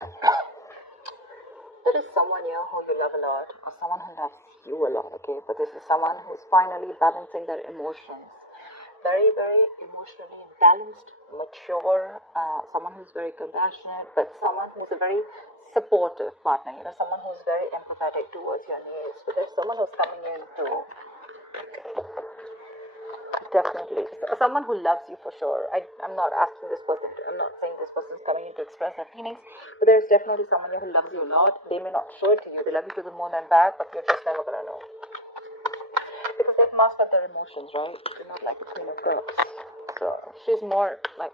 There is someone here who you love a lot, or someone who loves you a lot, okay? But this is someone who's finally balancing their emotions. Very, very emotionally balanced, mature, someone who's very compassionate, but someone who's a very supportive partner, someone who's very empathetic towards your needs. But there's someone who's coming in to definitely. Someone who loves you for sure. I'm not asking this person, I'm not saying this person is coming in to express their feelings, but there's definitely someone here who loves you a lot. They may not show it to you, they love you to the moon and back, but you're just never gonna know. Because they've mastered their emotions, right? They're not like the Queen of Cups. So she's more like,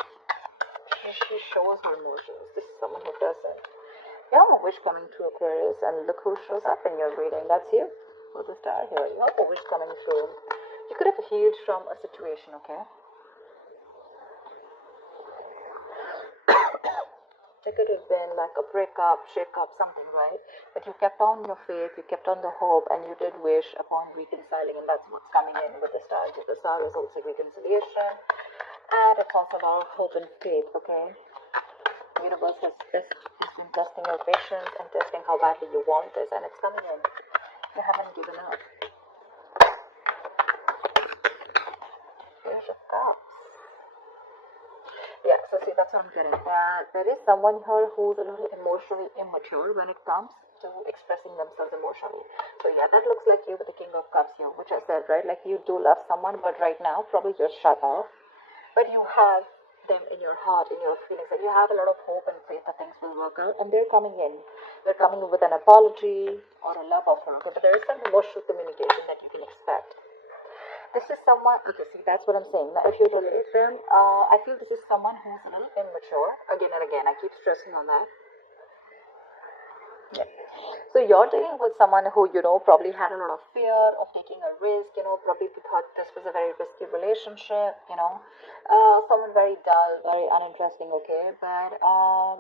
she shows her emotions. This is someone who doesn't. You have a wish coming through, Aquarius, and look who shows up in your reading. That's you. With the star here. You have a wish coming through. You could have healed from a situation, okay? It could have been like a breakup, shake-up, something, right? But you kept on your faith, you kept on the hope, and you did wish upon reconciling, and that's what's coming in with the star. The star is also reconciliation, and it's also about hope and faith, okay? The universe has been testing your patience and testing how badly you want this, and it's coming in. You haven't given up. Page of Cups. Yeah, so see, that's what I'm getting. There is someone here who's a little emotionally immature when it comes to expressing themselves emotionally. So yeah, that looks like you with the King of Cups here, which I said, right? Like you do love someone, but right now probably you're shut off. But you have them in your heart, in your feelings, and you have a lot of hope and faith that things will work out, and they're coming in. They're coming with an apology or a love offer, okay? But there is some emotional communication that you can expect. This is someone, okay, see, that's what I'm saying. Now, if you relate them, I feel this is someone who's a little immature. Again and again, I keep stressing on that. Yeah. So you're dealing with someone who, probably had a lot of fear of taking a risk, probably thought this was a very risky relationship, someone very dull, very uninteresting, okay? But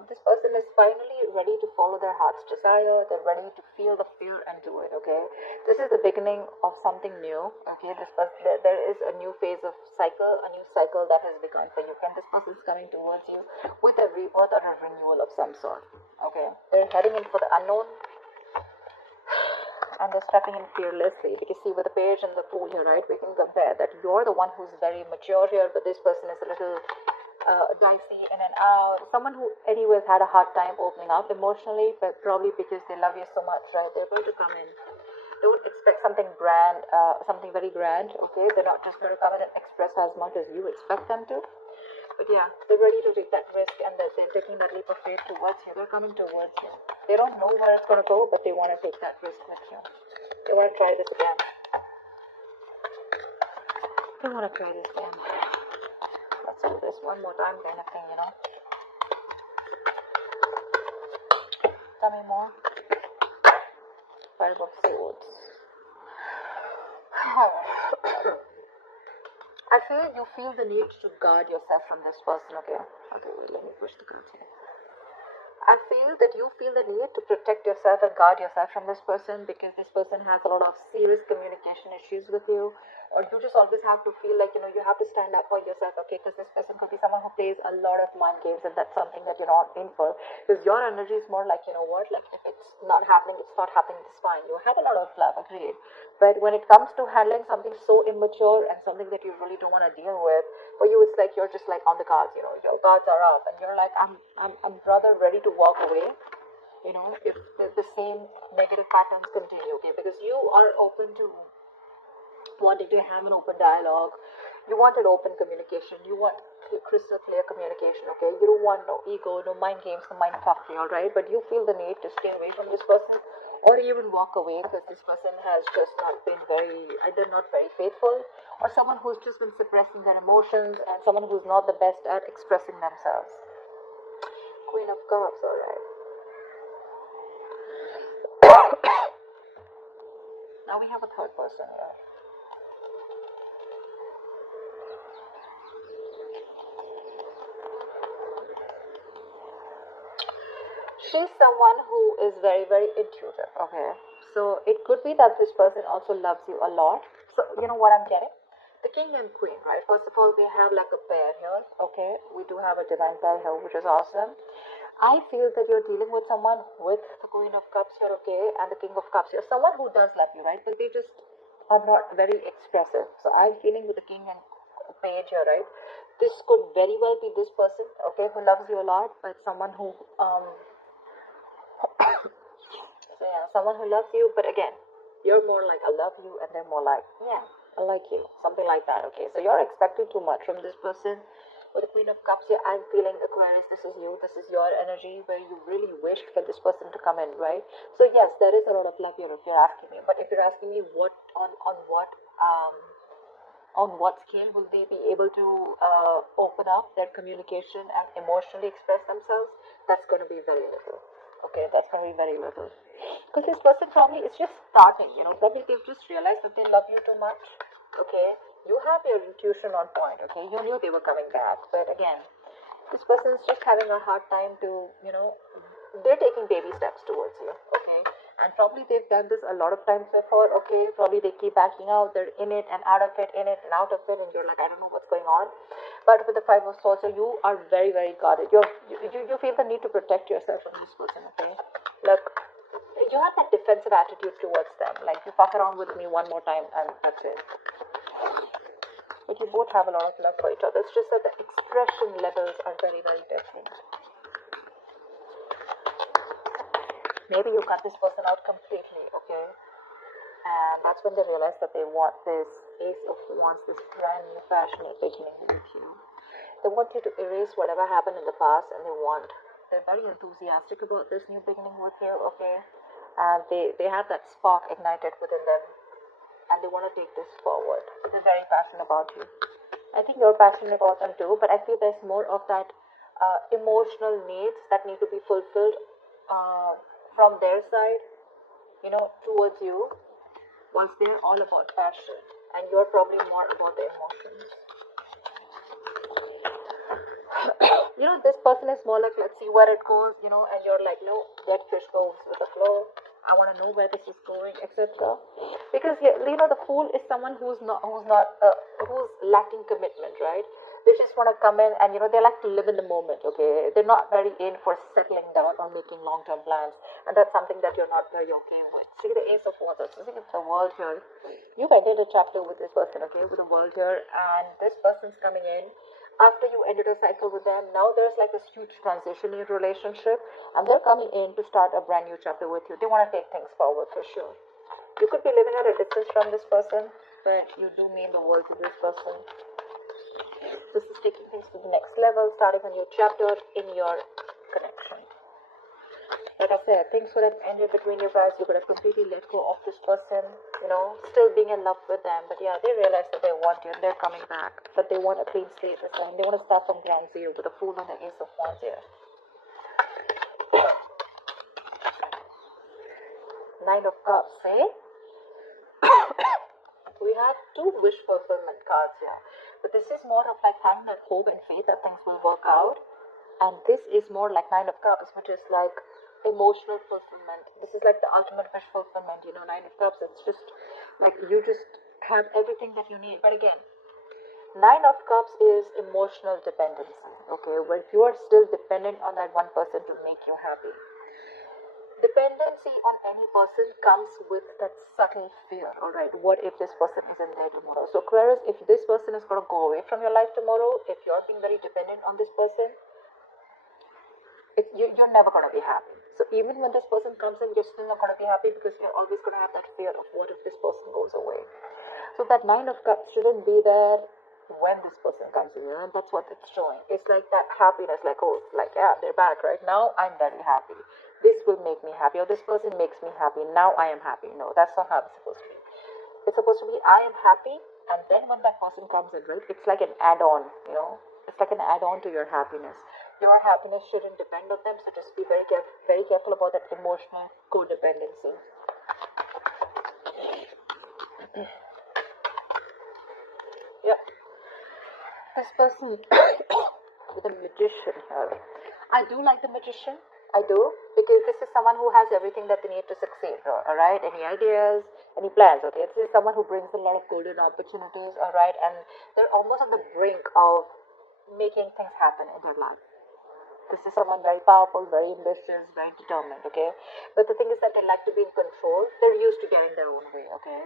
this person is finally ready to follow their heart's desire. They're ready to feel the fear and do it, okay? This is the beginning of something new, okay? There is a new phase of cycle, a new cycle that has begun for you, and this person is coming towards you with a rebirth or a renewal of some sort. Okay, they're heading in for the unknown, and they're stepping in fearlessly. Because see, with the page and the fool here, right, we can compare that you're the one who's very mature here, but this person is a little dicey in and out. Someone who anyways had a hard time opening up emotionally, but probably because they love you so much, right? They're going to come in. Don't expect something grand, something very grand, okay? They're not just going to come in and express as much as you expect them to. But yeah, they're ready to take that risk, and they're taking that leap of faith towards you. They're coming towards you. They don't know where it's going to go, but they want to take that risk with you. They want to try this again. They want to try this again. Let's do this one more time kind of thing, Tell me more. Five of Swords. I feel you feel the need to guard yourself from this person, okay? Okay, wait, let me push the cards here. I feel that you feel the need to protect yourself and guard yourself from this person because this person has a lot of serious communication issues with you, or you just always have to feel like, you have to stand up for yourself, okay? Because this person could be someone who plays a lot of mind games, and that's something that you're not in for. Because your energy is more like, like if it's not happening, it's not happening, it's fine. You have a lot of love, agreed. But when it comes to handling something so immature and something that you really don't want to deal with, for you it's like you're just like on the guards, your guards are up, and you're like, I'm rather ready to walk away, if the same negative patterns continue, okay? Because you are open to wanting to have an open dialogue. You want an open communication. You want crystal clear communication, okay? You don't want no ego, no mind games, no mind fuckery, all right? But you feel the need to stay away from this person, or even walk away because this person has just not been either not very faithful, or someone who's just been suppressing their emotions, and someone who's not the best at expressing themselves. Queen of Cups, all right. Now we have a third person here. She's someone who is very, very intuitive, okay? So it could be that this person also loves you a lot. So, you know what I'm getting? The king and queen, right? First of all, we have like a pair here, okay? We do have a divine pair here, which is awesome. I feel that you're dealing with someone with the Queen of Cups here, okay, and the King of Cups here. Someone who does love you, right? But they just are not very expressive. So I'm feeling with the King and Page here, right? This could very well be this person, okay, who loves you a lot, but someone who, so yeah, someone who loves you, but again, you're more like, I love you, and they're more like, yeah, I like you, something like that, okay? So you're expecting too much from this person. With the Queen of Cups here, I'm feeling, Aquarius, this is you, this is your energy where you really wished for this person to come in, right? So yes, there is a lot of love here if you're asking me, but if you're asking me what, on what scale will they be able to open up their communication and emotionally express themselves, that's going to be very little, okay? That's going to be very little, because this person probably is just starting, probably they've just realized that they love you too much, okay? You have your intuition on point, okay? You knew they were coming back, but again, this person is just having a hard time to, they're taking baby steps towards you, okay? And probably they've done this a lot of times before, okay? Probably they keep backing out, they're in it and out of it, in it and out of it, and you're like, I don't know what's going on. But with the Five of Swords, so you are very, very guarded. You feel the need to protect yourself from this person, okay? Look, you have that defensive attitude towards them, like you fuck around with me one more time and that's it. But you both have a lot of love for each other. It's just that the expression levels are very, very different. Maybe you cut this person out completely, okay? And that's when they realize that they want this Ace of Wands, this brand new passionate beginning with you. They want you to erase whatever happened in the past, and they're very enthusiastic about this new beginning with you, okay? And they have that spark ignited within them, and they want to take this forward. They're very passionate about you. I think you're passionate about them too, but I feel there's more of that emotional needs that need to be fulfilled from their side, towards you, whilst they're all about passion, and you're probably more about the emotions. This person is more like, let's see where it goes, and you're like, no, that fish goes with the flow. I want to know where this is going, etc. Because the fool is someone who's lacking commitment, right? They just want to come in and they like to live in the moment, okay? They're not very in for settling down or making long-term plans, and that's something that you're not very okay with. See the Ace of Wands, see the world here. You've ended a chapter with this person, okay, with the world here, and this person's coming in after you ended a cycle with them. Now there's like this huge transition in your relationship, and they're coming in to start a brand new chapter with you. They want to take things forward for sure. You could be living at a distance from this person, but you do mean the world to this person. This is taking things to the next level, starting a new chapter in your connection. Like I said, things would have ended between you guys. You could have completely let go of this person, still being in love with them. But yeah, they realize that they want you and they're coming back. But they want a clean slate this time. They want to start from ground zero with a Fool and the Ace of Wands here. Nine of Cups, eh? We have two wish fulfillment cards here. But this is more of like having that hope and faith that things will work out. And this is more like Nine of Cups, which is like emotional fulfillment. This is like the ultimate wish fulfillment, Nine of Cups. It's just like you just have everything that you need. But again, Nine of Cups is emotional dependency, okay? Where you are still dependent on that one person to make you happy. Dependency on any person comes with that subtle fear, alright? What if this person isn't there tomorrow? So Aquarius, if this person is going to go away from your life tomorrow, if you're being very dependent on this person, you're never going to be happy. So even when this person comes in, you're still not going to be happy because you're always going to have that fear of what if this person goes away. So that Nine of Cups shouldn't be there when this person comes in, and that's what it's showing. It's like that happiness, like, oh, like, yeah, they're back right now, I'm very happy. This will make me happy, or this person makes me happy, now I am happy. No, that's not how it's supposed to be. It's supposed to be, I am happy, and then when that person comes in, right, it's like an add-on, it's like an add-on to your happiness. Your happiness shouldn't depend on them, so just be very careful about that emotional codependency. Yep. This person with a Magician here. I do like the Magician. I do, because this is someone who has everything that they need to succeed. Alright, any ideas, any plans? Okay, this is someone who brings a lot of golden opportunities. Alright, and they're almost on the brink of making things happen in their life. This is someone very powerful, very ambitious, very determined, okay? But the thing is that they like to be in control. They're used to getting their own way, okay?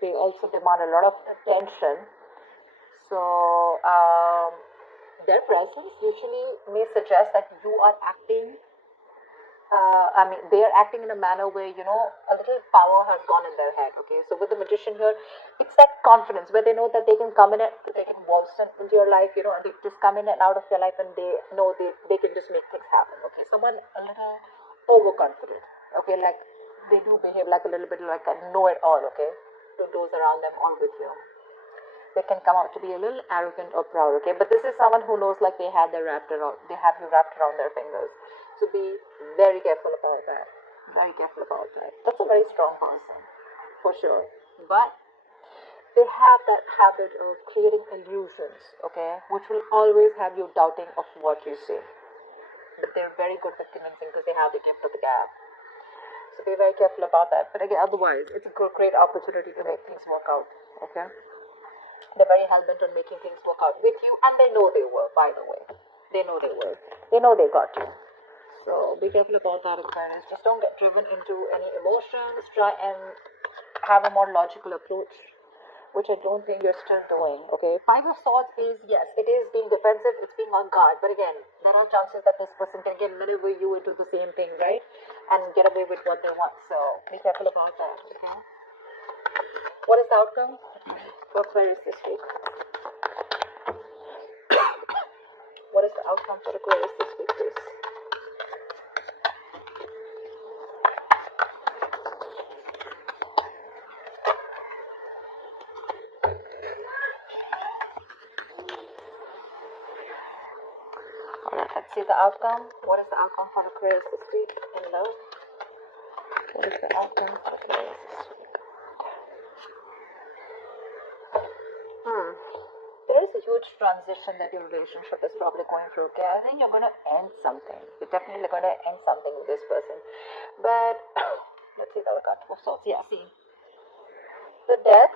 They also demand a lot of attention. So, their presence usually may suggest that you are acting they are acting in a manner where, a little power has gone in their head, okay? So with the magician here, it's that confidence where they know that they can come in and they can waltz into your life, and they just come in and out of your life and they know they can just make things happen, okay? Someone a little overconfident, okay? Like they do behave like a little bit like a know-it-all, okay? To those around them or with you. They can come out to be a little arrogant or proud, okay? But this is someone who knows like they have you wrapped around their fingers. So be very careful about that. Very careful about that. That's a very strong person, for sure. But they have that habit of creating illusions, okay? Which will always have you doubting of what you say. But they're very good at convincing because they have the gift of the gab. So be very careful about that. But again, otherwise, it's a great opportunity to make things work out, okay? They're very hell-bent on making things work out with you, and they know they will, by the way. They know they will. They know they got you. So be careful about that, Aquarius. Just don't get driven into any emotions. Try and have a more logical approach, which I don't think you're still doing, okay? Five of Swords is, yes, it is being defensive, it's being on guard. But again, there are chances that this person can again maneuver you into the same thing, right? And get away with what they want. So be careful about that, okay? What is the outcome for Aquarius this week? What is the outcome for Aquarius this week, please? Alright, let's see the outcome. What is the outcome for Aquarius this week in love? What is the outcome for Aquarius this week? There is a huge transition that your relationship is probably going through, okay? I think you're going to end something. You're definitely going to end something with this person. But, let's see the card of Swords. Yeah, see. The death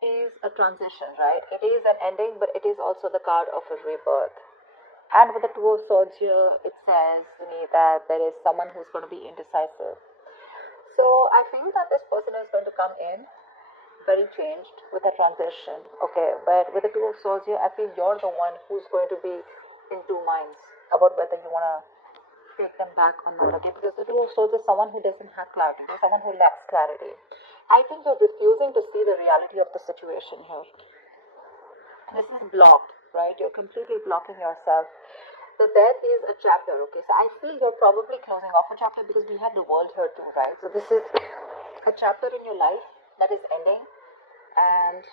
is a transition, right? It is an ending, but it is also the card of a rebirth. And with the Two of Swords here, it says to me that there is someone who's going to be indecisive. So, I feel that this person is going to come in very changed with a transition, okay? But with the Two of Swords here, I feel you're the one who's going to be in two minds about whether you want to take them back or not, okay? Because the Two of Swords is someone who doesn't have clarity, someone who lacks clarity. I think you're refusing to see the reality of the situation here. This is blocked, right? You're completely blocking yourself. The death is a chapter, okay? So I feel you're probably closing off a chapter because we have the world here too, right? So this is a chapter in your life that is ending. And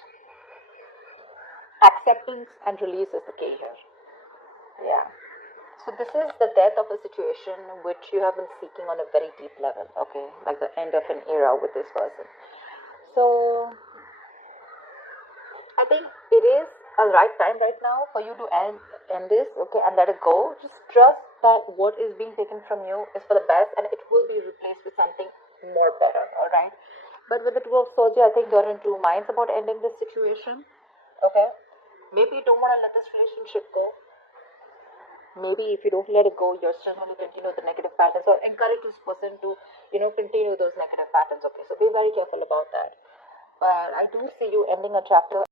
acceptance and release is the key here. Yeah. So this is the death of a situation which you have been seeking on a very deep level, okay? Like the end of an era with this person. So I think it is a right time right now for you to end this, okay, and let it go. Just trust that what is being taken from you is for the best and it will be replaced with something more better, alright? But with the Two of Swords, I think you're in two minds about ending this situation. Okay? Maybe you don't want to let this relationship go. Maybe if you don't let it go, you're still going to continue the negative patterns or encourage this person to, continue those negative patterns. Okay? So be very careful about that. But I do see you ending a chapter.